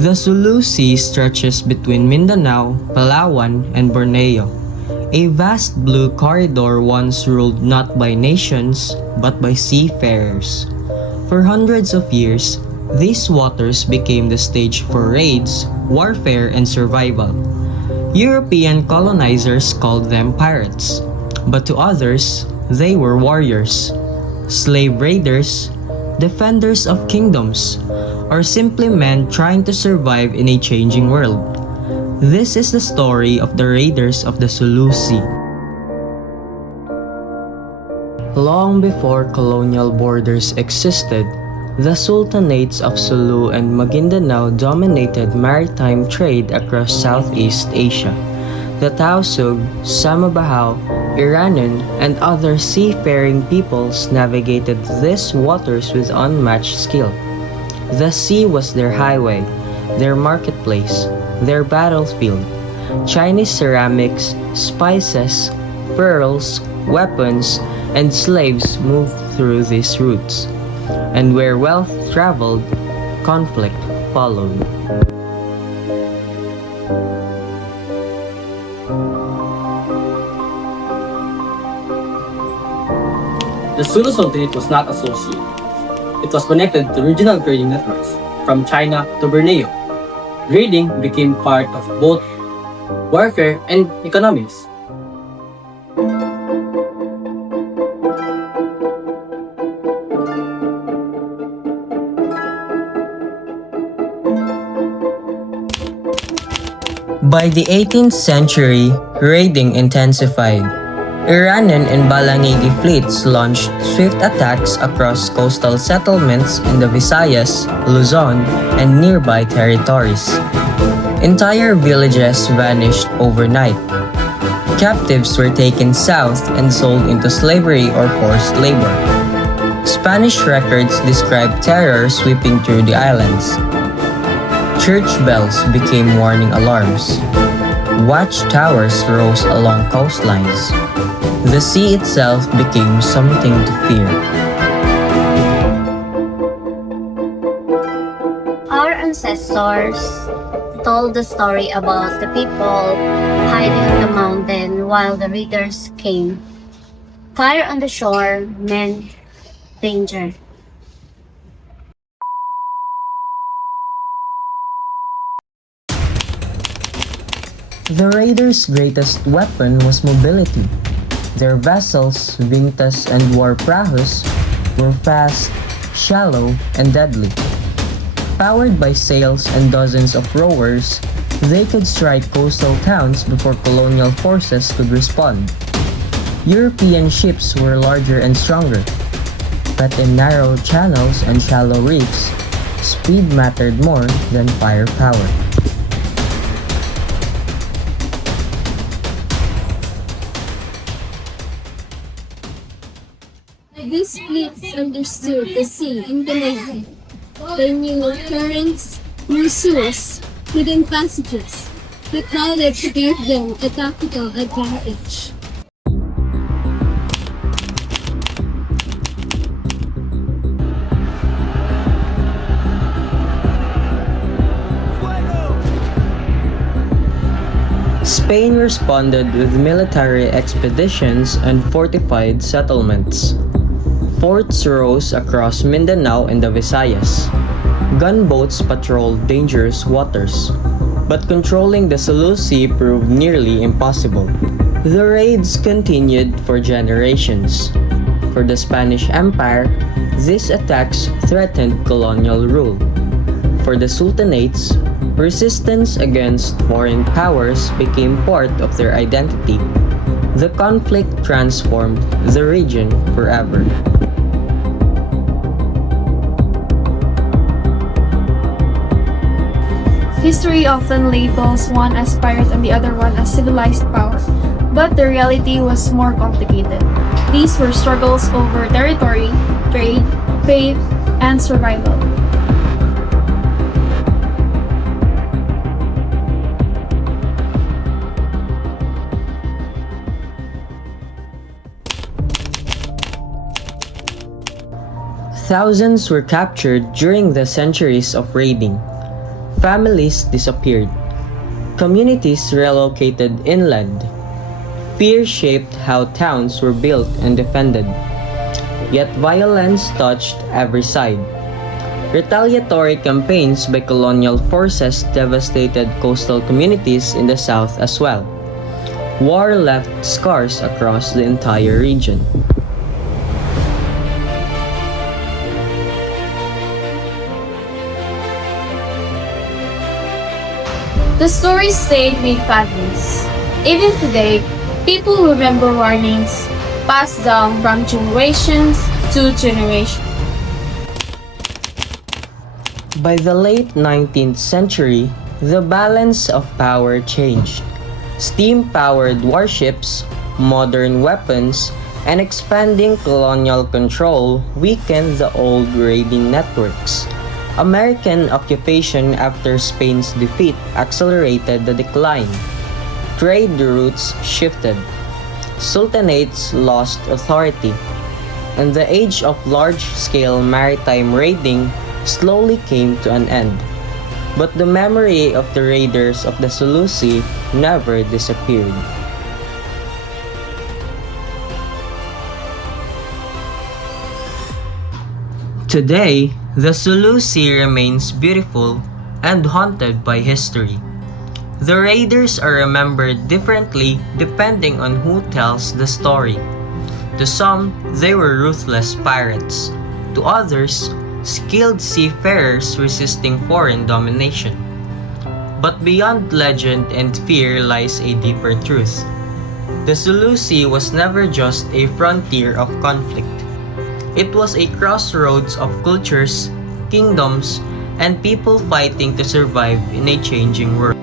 The Sulu Sea stretches between Mindanao, Palawan, and Borneo, a vast blue corridor once ruled not by nations but by seafarers. For hundreds of years, these waters became the stage for raids, warfare, and survival. European colonizers called them pirates, but to others, they were warriors, slave raiders, defenders of kingdoms, or simply men trying to survive in a changing world. This is the story of the raiders of the Sulu Sea. Long before colonial borders existed, the sultanates of Sulu and Maguindanao dominated maritime trade across Southeast Asia. The Tausug, Samabahao, Iranan, and other seafaring peoples navigated these waters with unmatched skill. The sea was their highway, their marketplace, their battlefield. Chinese ceramics, spices, pearls, weapons, and slaves moved through these routes. And where wealth traveled, conflict followed. The Sulu Sultanate was not associated. It was connected to regional trading networks from China to Borneo. Raiding became part of both warfare and economics. By the 18th century, raiding intensified. Iranan and Balangigi fleets launched swift attacks across coastal settlements in the Visayas, Luzon, and nearby territories. Entire villages vanished overnight. Captives were taken south and sold into slavery or forced labor. Spanish records describe terror sweeping through the islands. Church bells became warning alarms. Watchtowers rose along coastlines. The sea itself became something to fear. Our ancestors told the story about the people hiding in the mountain while the raiders came. Fire on the shore meant danger. The raiders' greatest weapon was mobility. Their vessels, vintas and war prahus, were fast, shallow, and deadly. Powered by sails and dozens of rowers, they could strike coastal towns before colonial forces could respond. European ships were larger and stronger, but in narrow channels and shallow reefs, speed mattered more than firepower. These fleets understood the sea and the navy. They knew currents, knew seas, hidden passages. That knowledge gave them a tactical advantage. Spain responded with military expeditions and fortified settlements. Forts rose across Mindanao and the Visayas. Gunboats patrolled dangerous waters, but controlling the Sulu Sea proved nearly impossible. The raids continued for generations. For the Spanish Empire, these attacks threatened colonial rule. For the sultanates, resistance against foreign powers became part of their identity. The conflict transformed the region forever. History often labels one as pirate and the other one as civilized power, but the reality was more complicated. These were struggles over territory, trade, faith, and survival. Thousands were captured during the centuries of raiding. Families disappeared. Communities relocated inland. Fear shaped how towns were built and defended. Yet violence touched every side. Retaliatory campaigns by colonial forces devastated coastal communities in the south as well. War left scars across the entire region. The story stayed with families. Even today, people remember warnings passed down from generations to generation. By the late 19th century, the balance of power changed. Steam-powered warships, modern weapons, and expanding colonial control weakened the old raiding networks. American occupation after Spain's defeat accelerated the decline. Trade routes shifted. Sultanates lost authority. And the age of large-scale maritime raiding slowly came to an end. But the memory of the raiders of the SULU Sea never disappeared. Today, the SULU Sea remains beautiful and haunted by history. The raiders are remembered differently depending on who tells the story. To some, they were ruthless pirates. To others, skilled seafarers resisting foreign domination. But beyond legend and fear lies a deeper truth. The SULU Sea was never just a frontier of conflict. It was a crossroads of cultures, kingdoms, and people fighting to survive in a changing world.